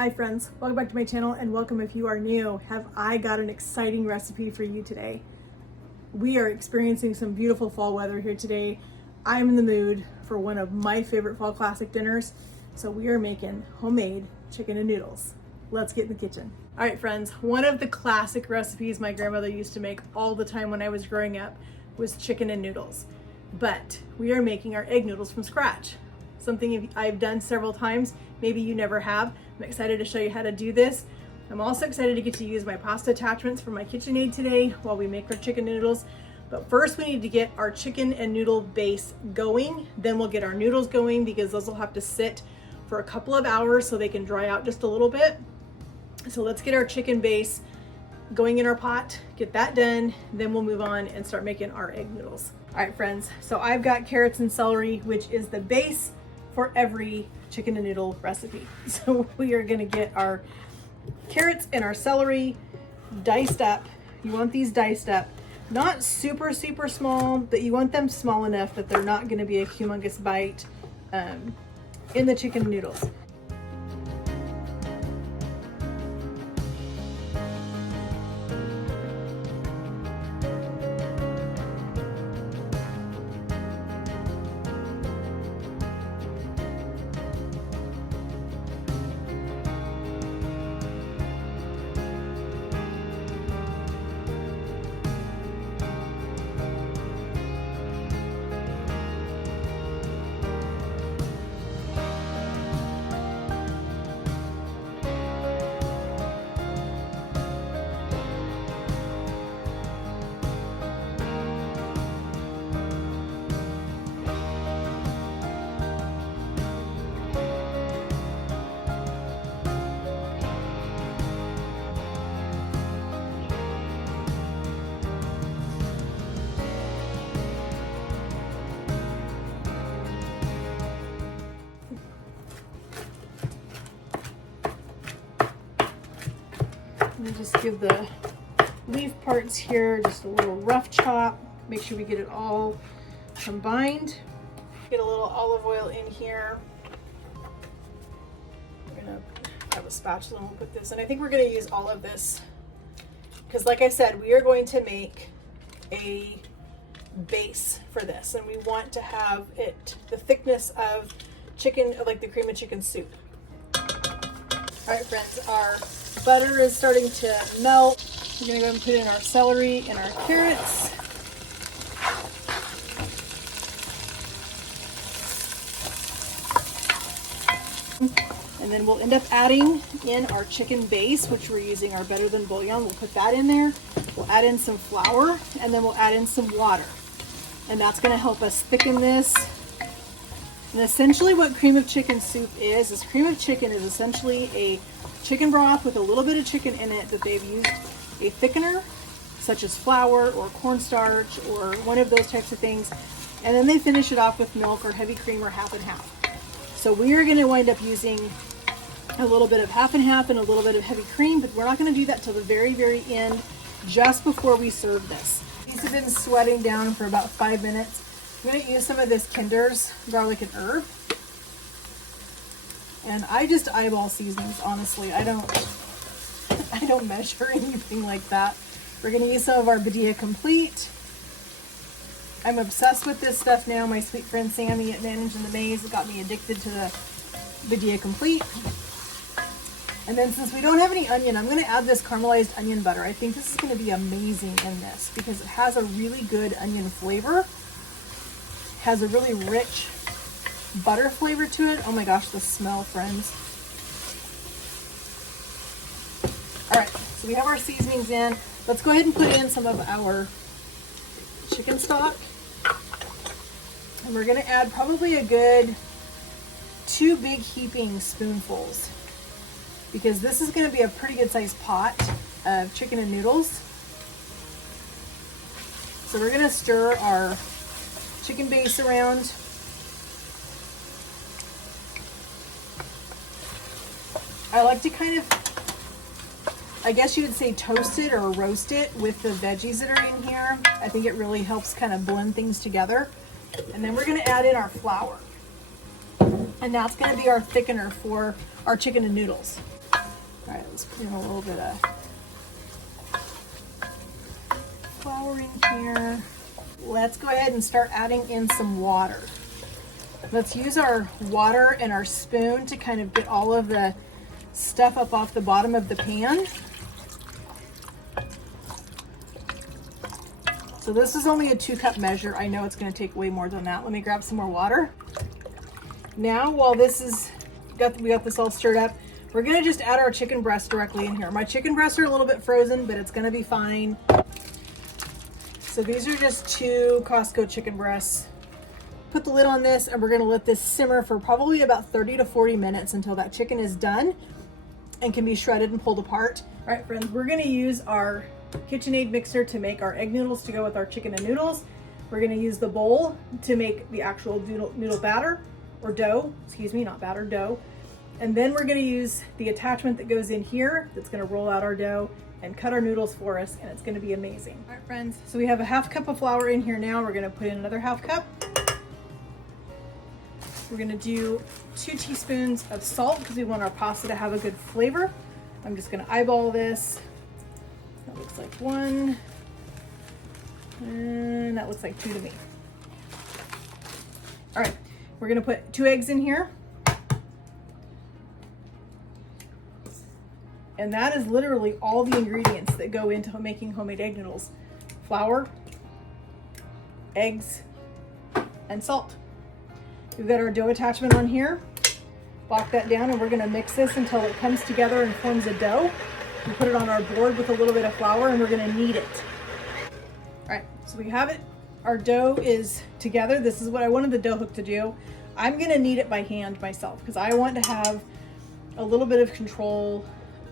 Hi friends, welcome back to my channel and welcome if you are new. Have I got an exciting recipe for you today. We are experiencing some beautiful fall weather here today. I'm in the mood for one of my favorite fall classic dinners. So we are making homemade chicken and noodles. Let's get in the kitchen. All right friends, one of the classic recipes my grandmother used to make all the time when I was growing up was chicken and noodles. But we are making our egg noodles from scratch. Something I've done several times, maybe you never have. I'm excited to show you how to do this. I'm also excited to get to use my pasta attachments from my KitchenAid today while we make our chicken noodles. But first we need to get our chicken and noodle base going. Then we'll get our noodles going because those will have to sit for a couple of hours so they can dry out just a little bit. So let's get our chicken base going in our pot, get that done, then we'll move on and start making our egg noodles. All right friends, so I've got carrots and celery, which is the base for every chicken and noodle recipe. So we are gonna get our carrots and our celery diced up. You want these diced up, not super small, but you want them small enough that they're not gonna be a humongous bite in the chicken noodles. Let me just give the leaf parts here just a little rough chop. Make sure we get it all combined. Get a little olive oil in here. We're gonna have a spatula and we'll put this in. I think we're gonna use all of this because like I said, we are going to make a base for this and we want to have it the thickness of chicken, like the cream of chicken soup. All right friends, our butter is starting to melt. We're gonna go and put in our celery and our carrots. And then we'll end up adding in our chicken base, which we're using our Better Than bouillon. We'll put that in there. We'll add in some flour and then we'll add in some water. And that's gonna help us thicken this. And essentially what cream of chicken soup is cream of chicken is essentially a chicken broth with a little bit of chicken in it that they've used a thickener such as flour or cornstarch or one of those types of things, and then they finish it off with milk or heavy cream or half and half. So we are going to wind up using a little bit of half and half and a little bit of heavy cream, but we're not going to do that till the very end, just before we serve this. These have been sweating down for about 5 minutes. I'm going to use some of this Kinder's garlic and herb. And I just eyeball seasonings, honestly. I don't measure anything like that. We're gonna use some of our Badia Complete. I'm obsessed with this stuff now. My sweet friend Sammy at Manage in the Maze got me addicted to the Badia Complete. And then since we don't have any onion, I'm gonna add this caramelized onion butter. I think this is gonna be amazing in this because it has a really good onion flavor. Has a really rich butter flavor to it. Oh my gosh, the smell, friends. All right, so we have our seasonings in. Let's go ahead and put in some of our chicken stock. And we're gonna add probably a good 2 big heaping spoonfuls because this is gonna be a pretty good sized pot of chicken and noodles. So we're gonna stir our chicken base around. I like to kind of, I guess you would say toast it or roast it with the veggies that are in here. I think it really helps kind of blend things together. And then we're going to add in our flour. And that's going to be our thickener for our chicken and noodles. All right, let's put in a little bit of flour in here. Let's go ahead and start adding in some water. Let's use our water and our spoon to kind of get all of the stuff up off the bottom of the pan. So this is only a 2-cup measure. I know it's going to take way more than that. Let me grab some more water. Now, while this is we got this all stirred up, we're going to just add our chicken breast directly in here. My chicken breasts are a little bit frozen, but it's going to be fine. So these are just 2 Costco chicken breasts. Put the lid on this and we're going to let this simmer for probably about 30 to 40 minutes until that chicken is done and can be shredded and pulled apart. All right, friends, we're going to use our KitchenAid mixer to make our egg noodles to go with our chicken and noodles. We're going to use the bowl to make the actual noodle batter, or dough, excuse me, not batter, dough. And then we're going to use the attachment that goes in here that's going to roll out our dough and cut our noodles for us, and it's going to be amazing. All right, friends, so we have a 1/2 cup of flour in here now. We're going to put in another 1/2 cup. We're going to do 2 teaspoons of salt because we want our pasta to have a good flavor. I'm just going to eyeball this. That looks like 1, and that looks like 2 to me. All right, we're going to put 2 eggs in here. And that is literally all the ingredients that go into making homemade egg noodles. Flour, eggs, and salt. We've got our dough attachment on here. Lock that down and we're gonna mix this until it comes together and forms a dough. We put it on our board with a little bit of flour and we're gonna knead it. All right, so we have it. Our dough is together. This is what I wanted the dough hook to do. I'm gonna knead it by hand myself because I want to have a little bit of control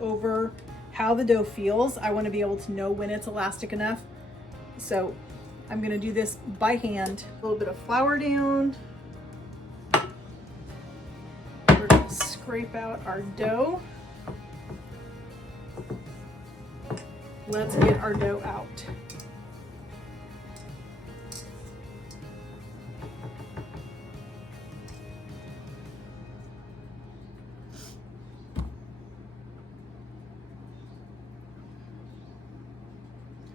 over how the dough feels. I want to be able to know when it's elastic enough. So I'm going to do this by hand. A little bit of flour down. We're going to scrape out our dough. Let's get our dough out.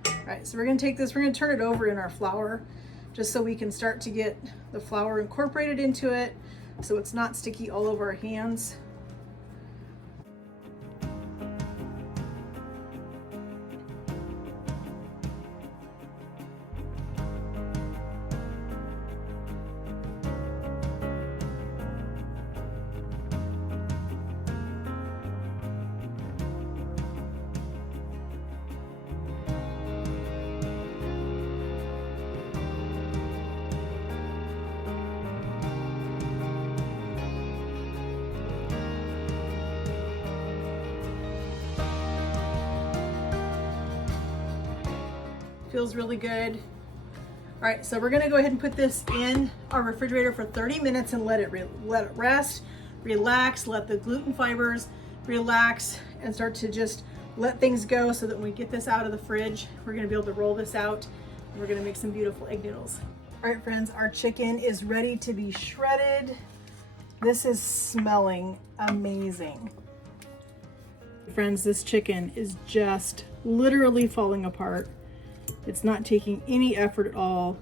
All right, so we're gonna take this, we're gonna turn it over in our flour just so we can start to get the flour incorporated into it so it's not sticky all over our hands. Feels really good. All right, so we're gonna go ahead and put this in our refrigerator for 30 minutes and let it rest, relax, let the gluten fibers relax and start to just let things go so that when we get this out of the fridge, we're gonna be able to roll this out and we're gonna make some beautiful egg noodles. All right, friends, our chicken is ready to be shredded. This is smelling amazing. Friends, this chicken is just literally falling apart. It's not taking any effort at all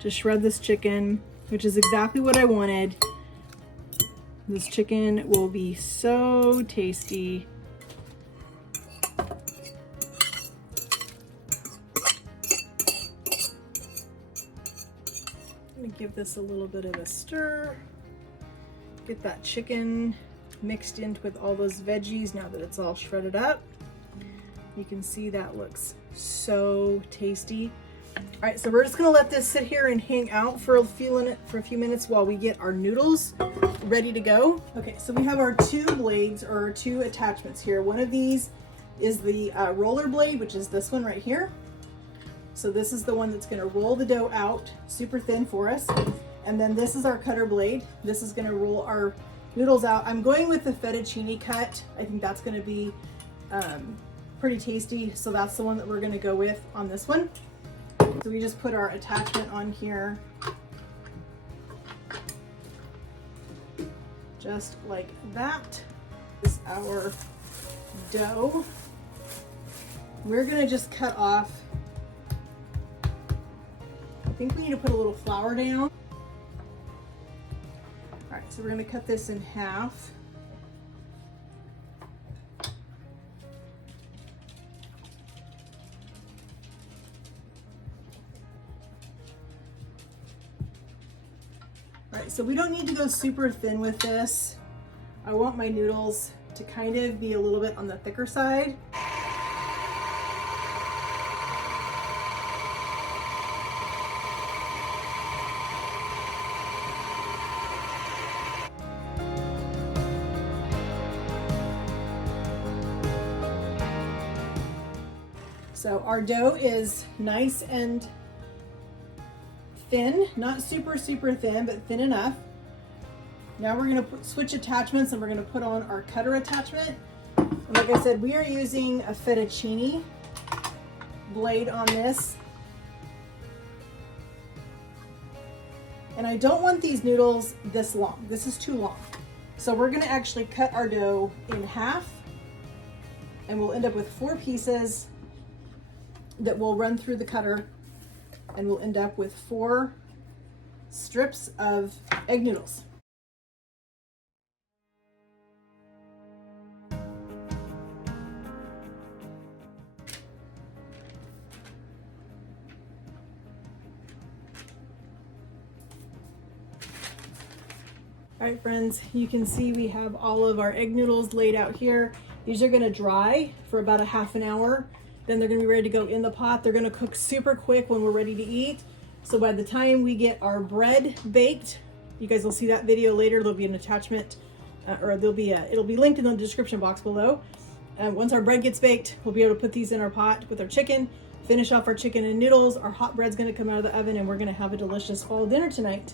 to shred this chicken, which is exactly what I wanted. This chicken will be so tasty. I'm gonna give this a little bit of a stir. Get that chicken mixed in with all those veggies now that it's all shredded up. You can see that looks so tasty. All right, so we're just gonna let this sit here and hang out for a few minutes while we get our noodles ready to go. Okay, so we have our 2 blades or 2 attachments here. One of these is the roller blade, which is this one right here. So this is the one that's gonna roll the dough out super thin for us. And then this is our cutter blade. This is gonna roll our noodles out. I'm going with the fettuccine cut. I think that's gonna be pretty tasty. So that's the one that we're gonna go with on this one. So we just put our attachment on here. Just like that. This is our dough. We're gonna just cut off, I think we need to put a little flour down. All right, so we're gonna cut this in half. All right, so we don't need to go super thin with this. I want my noodles to kind of be a little bit on the thicker side. So our dough is nice and thin, not super thin, but thin enough. Now we're gonna switch attachments and we're gonna put on our cutter attachment. And like I said, we are using a fettuccine blade on this. And I don't want these noodles this long. This is too long. So we're gonna actually cut our dough in half, and we'll end up with 4 pieces that will run through the cutter, and we'll end up with 4 strips of egg noodles. All right, friends, you can see we have all of our egg noodles laid out here. These are gonna dry for about a half an hour. Then they're gonna be ready to go in the pot. They're gonna cook super quick when we're ready to eat. So by the time we get our bread baked, you guys will see that video later. There'll be an attachment, or it'll be linked in the description box below. Once our bread gets baked, we'll be able to put these in our pot with our chicken, finish off our chicken and noodles. Our hot bread's gonna come out of the oven, and we're gonna have a delicious fall dinner tonight.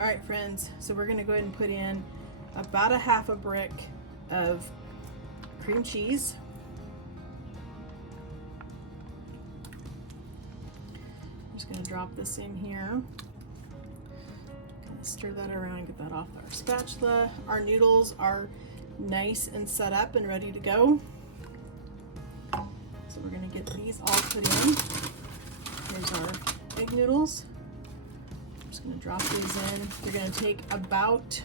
All right, friends, so we're gonna go ahead and put in about a half a brick of cream cheese. I'm just gonna drop this in here. Gonna stir that around and get that off our spatula. Our noodles are nice and set up and ready to go. So we're gonna get these all put in. Here's our egg noodles. Just gonna drop these in. They're gonna take about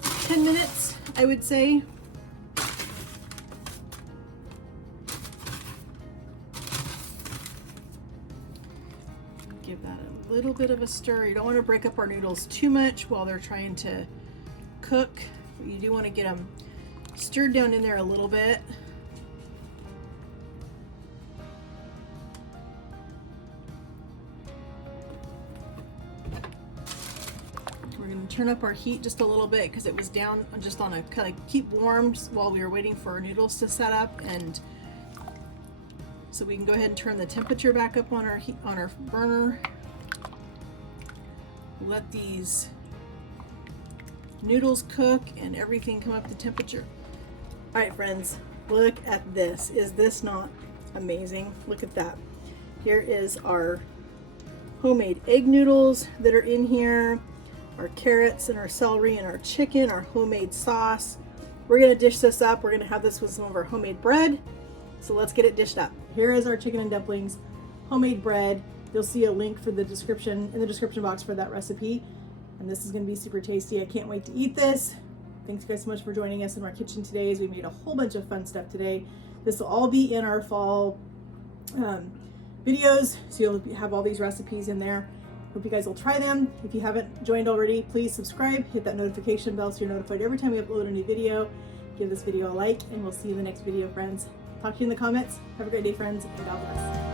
10 minutes, I would say. Give that a little bit of a stir. You don't want to break up our noodles too much while they're trying to cook. But you do want to get them stirred down in there a little bit. Turn up our heat just a little bit because it was down just on a kind of keep warm while we were waiting for our noodles to set up, and so we can go ahead and turn the temperature back up on our heat, on our burner. Let these noodles cook and everything come up to temperature. All right, friends, look at this. Is this not amazing? Look at that. Here is our homemade egg noodles that are in here. Our carrots and our celery and our chicken, our homemade sauce. We're gonna dish this up. We're gonna have this with some of our homemade bread. So let's get it dished up. Here is our chicken and dumplings, homemade bread. You'll see a link for the description in the description box for that recipe. And this is gonna be super tasty. I can't wait to eat this. Thanks guys so much for joining us in our kitchen today as we made a whole bunch of fun stuff today. This will all be in our fall videos. So you'll have all these recipes in there. Hope you guys will try them. If you haven't joined already, please subscribe, hit that notification bell so you're notified every time we upload a new video. Give this video a like, and we'll see you in the next video, friends. Talk to you in the comments. Have a great day, friends, and God bless.